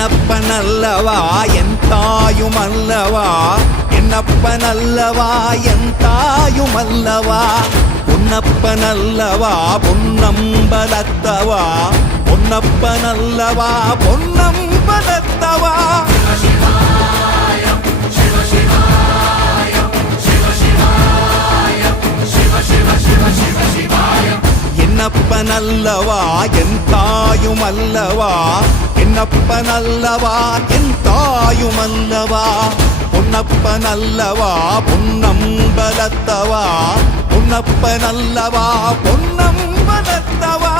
என்னப்பனல்லவா என் தாயுமல்லவா, என்னப்பனல்லவா என் தாயுமல்லவா, பொன்னப்பனல்லவா பொன்னம்பலத்தவா, பொன்னப்பனல்லவா பொன்னம்பலத்தவா. என்னப்பனல்லவா என் தாயுமல்லவா, என்னப்பனல்லவா என் தாயுமல்லவா, பொன்னப்பனல்லவா பொன்னம்பலத்தவா, பொன்னப்பனல்லவா பொன்னம்பலத்தவா.